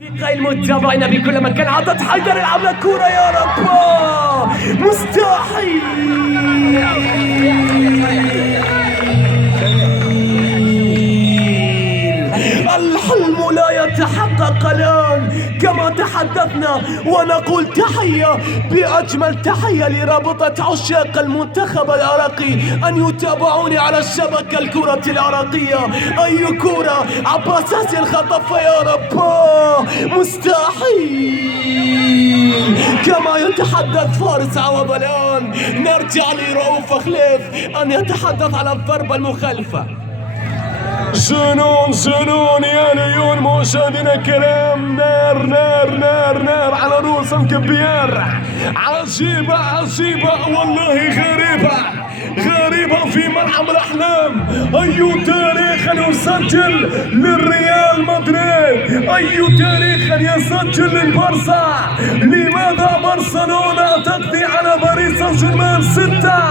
المتابعين بكل مكان عطت حيدر يلعب لك كورة يا رب مستحيل. الحلم لا يتحقق الآن كما تحدثنا، ونقول تحية بأجمل تحية لرابطة عشاق المنتخب العراقي أن يتابعوني على الشبكة الكرة العراقية. أي كرة عباسات الخطف يا رب مستحيل كما يتحدث فارس عوض. الآن نرجع لرؤوف خليف أن يتحدث على الضربة المخالفة. جنون يا ليون مشاهدينا الكرام، نار نار نار نار على رؤوسهم كبيار. عجيبة والله، غريبة في ملعب الأحلام. أي تاريخ يسجل للريال مدريد، أي تاريخ يسجل للبارسا. لماذا برشلونة تقضي على باريس سان جيرمان 6؟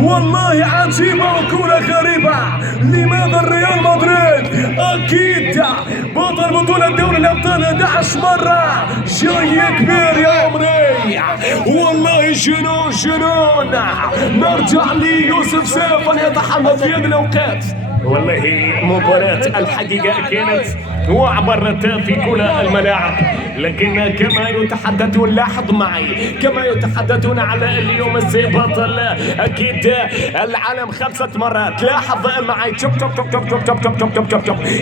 والله عجيبة وكرة غريبة. لماذا الريال مدريد أكيد بطل بطولة دوري الأبطال 11 مرة، جاي كبير يا عمري والله. جنون. نرجع ليوسف سيف أن يتحدث في هذه الأوقات. والله مباراة الحقيقة كانت وعبرت في كل الملاعب، لكن كما يتحدثون، لاحظ معي، كما يتحدثون على اليوم السي بطل أكيد العالم 5 مرات. لاحظ معي، شوف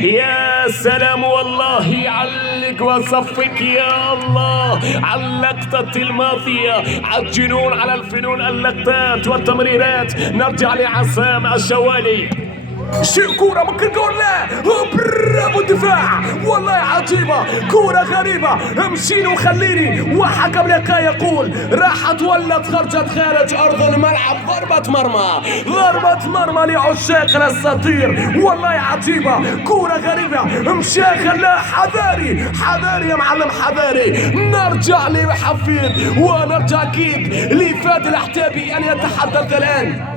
يا سلام والله، علق وصفك يا الله على اللقطة الماضية، على الجنون، على الفنون، اللقطات والتمريرات. نرجع لعصام الشوالي. كورة ممكن جول، لا برافو الدفاع، والله عجيبة، كورة غريبة. امشيني وخليني، وحكم لقاء يقول راحت ولت خرجت خارج أرض الملعب. ضربة مرمى لعشاق الأساطير، والله عجيبة، كورة غريبة. مشاخ، لا حذاري يا معلم، حذاري. نرجع لحفيد ونرجع أكيد لفادي الأحتابي أن يتحدث الآن.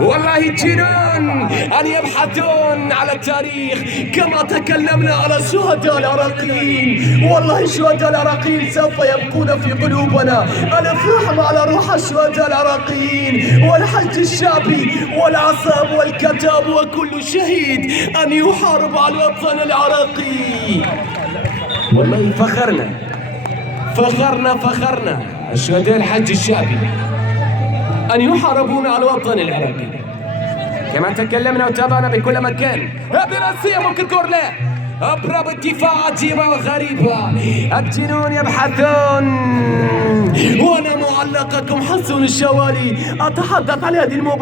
والله جنون أن يبحثون على التاريخ كما تكلمنا على الشهداء العراقيين. والله الشهداء العراقيين سوف يبقون في قلوبنا. أنا فاهم على روح الشهداء العراقيين والحج الشعبي والعصاب والكتاب وكل شهيد أن يحارب على الوطن العراقي. والله فخرنا الشهداء الحج الشعبي أن يحاربون على الوطن العراقي كما تكلمنا وتابعنا بكل مكان. هذه رأسية ممكن كورلا، أبرب الدفاع عجيبة وغريبة. الجنون يبحثون، وأنا معلقكم حسن الشوالي أتحدث عن هذه المباراة.